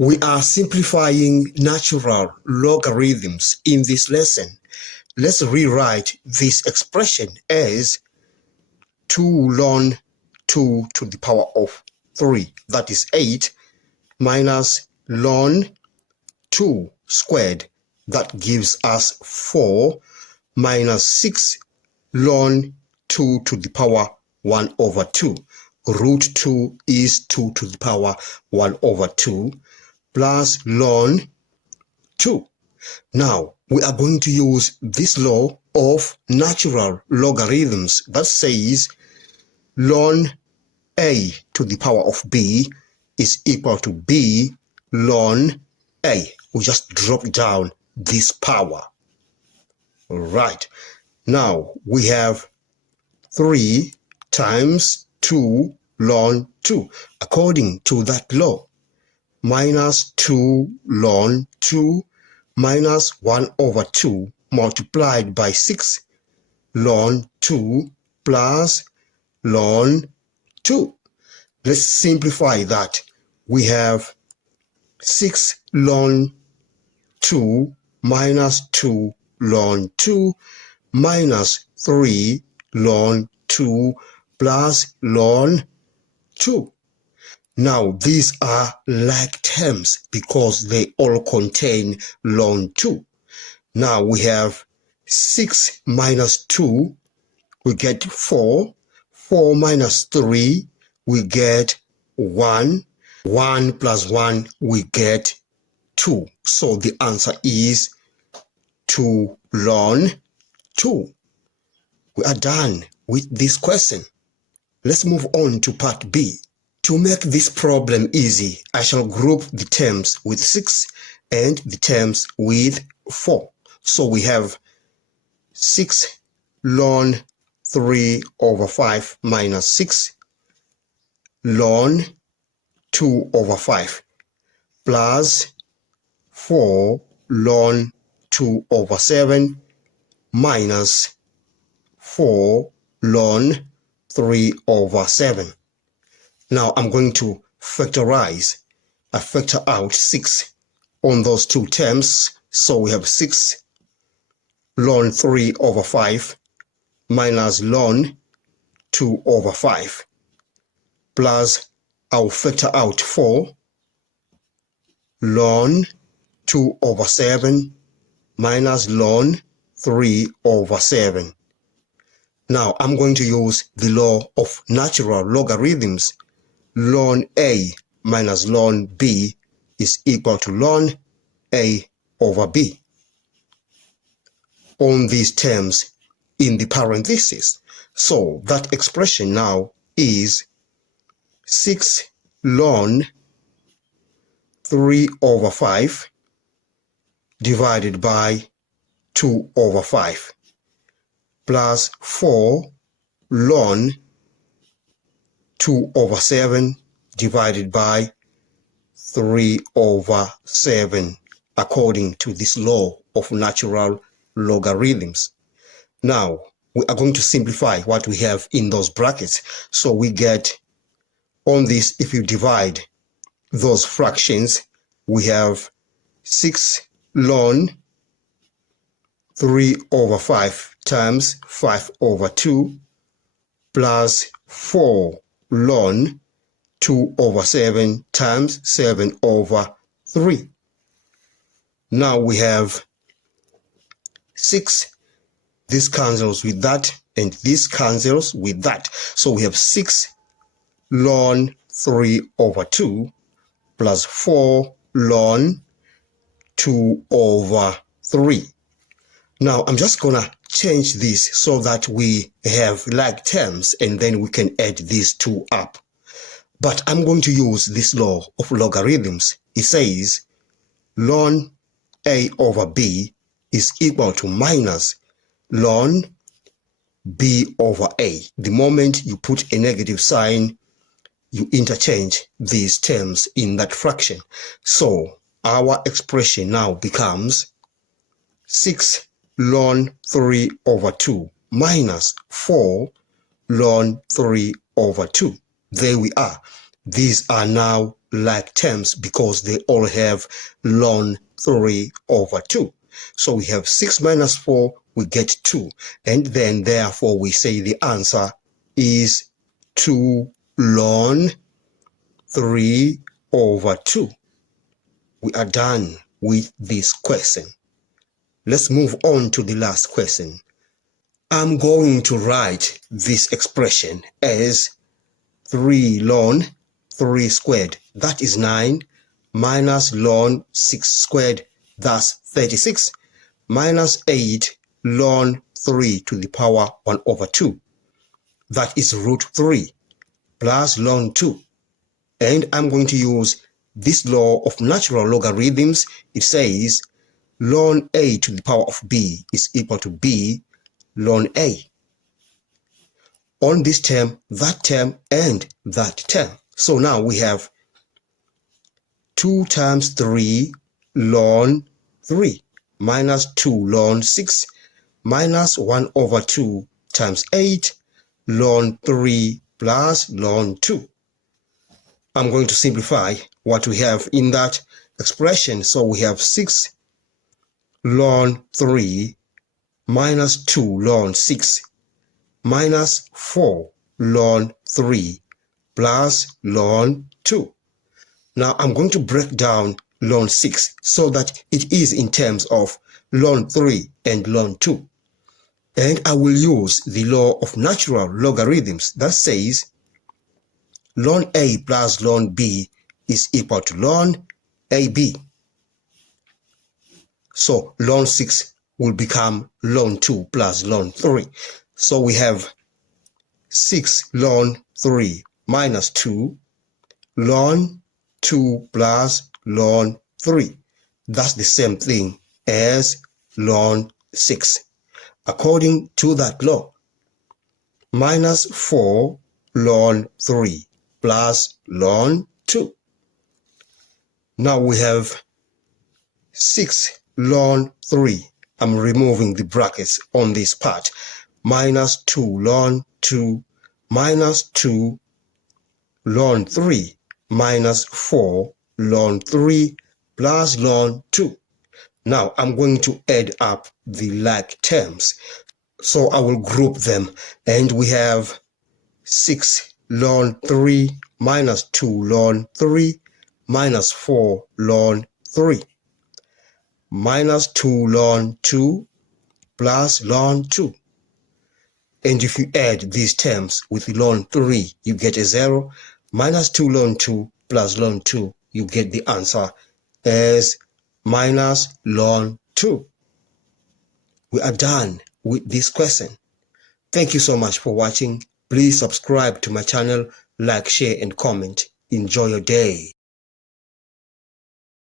We are simplifying natural logarithms in this lesson. Let's rewrite this expression as 2 ln 2 to the power of 3. That is 8 minus ln 2 squared. That gives us 4 minus 6 ln 2 to the power 1 over 2. Root 2 is 2 to the power 1 over 2 plus ln 2. Now, we are going to use this law of natural logarithms that says ln a to the power of b is equal to b ln a. We just drop down this power. All right. Now, we have 3 times 2 ln 2 according to that law. Minus 2 ln 2 minus 1 over 2 multiplied by 6 ln 2 plus ln 2. Let's simplify that. We have 6 ln 2 minus 2 ln 2 minus 3 ln 2 plus ln 2. Now, these are like terms because they all contain ln 2. Now, we have 6 minus 2, we get 4. 4 minus 3, we get 1. 1 plus 1, we get 2. So the answer is 2 ln 2. We are done with this question. Let's move on to part B. To make this problem easy, I shall group the terms with 6 and the terms with 4. So we have 6 ln 3 over 5 minus 6 ln 2 over 5 plus 4 ln 2 over 7 minus 4 ln 3 over 7. Now I'm going to factorize. I factor out 6 on those two terms. So we have 6 ln 3 over 5 minus ln 2 over 5 plus I'll factor out 4 ln 2 over 7 minus ln 3 over 7. Now I'm going to use the law of natural logarithms. Ln a minus ln b is equal to ln a over b. On these terms in the parentheses. So that expression now is 6 ln 3 over 5 divided by 2 over 5 plus 4 ln 2 over 7 divided by 3 over 7 according to this law of natural logarithms. Now, we are going to simplify what we have in those brackets. So we get on this, if you divide those fractions, we have 6 ln 3 over 5 times 5 over 2 plus 4 ln 2 over 7 times 7 over 3. Now we have 6. This cancels with that, and this cancels with that. So we have 6 ln 3 over 2 plus 4 ln 2 over 3. Now I'm just gonna change this so that we have like terms and then we can add these two up. But I'm going to use this law of logarithms. It says ln a over b is equal to minus ln b over a. The moment you put a negative sign, you interchange these terms in that fraction. So our expression now becomes 6 ln 3 over 2 minus 4 ln 3 over 2. There we are. These are now like terms because they all have ln 3 over 2. So we have 6 minus 4, we get 2. And then therefore we say the answer is 2 ln 3 over 2. We are done with this question. Let's move on to the last question. I'm going to write this expression as 3 ln 3 squared, that is 9, minus ln 6 squared, that's 36, minus 8 ln 3 to the power 1 over 2, that is root 3, plus ln 2. And I'm going to use this law of natural logarithms. It says ln a to the power of b is equal to b ln a. On this term, and that term. So now we have 2 times 3 ln 3 minus 2 ln 6 minus 1 over 2 times 8 ln 3 plus ln 2. I'm going to simplify what we have in that expression. So we have 6 ln 3 minus 2 ln 6 minus 4 ln 3 plus ln 2. Now I'm going to break down ln 6 so that it is in terms of ln 3 and ln 2. And I will use the law of natural logarithms that says ln a plus ln b is equal to ln ab. So ln 6 will become ln 2 plus ln 3. So we have 6 ln 3 minus 2 ln 2 plus ln 3. That's the same thing as ln 6. According to that law, minus 4 ln 3 plus ln 2. Now we have 6 ln 3. I'm removing the brackets on this part. Minus 2 ln 2 minus 2 ln 3 minus 4 ln 3 plus ln 2. Now I'm going to add up the like terms. So I will group them, and we have 6 ln 3 minus 2 ln 3 minus 4 ln 3 minus 2 ln 2 plus ln 2. And if you add these terms with ln 3, you get a 0. Minus 2 ln 2 plus ln 2, you get the answer as minus ln 2. We are done with this question. Thank you so much for watching. Please subscribe to my channel, like, share, and comment. Enjoy your day.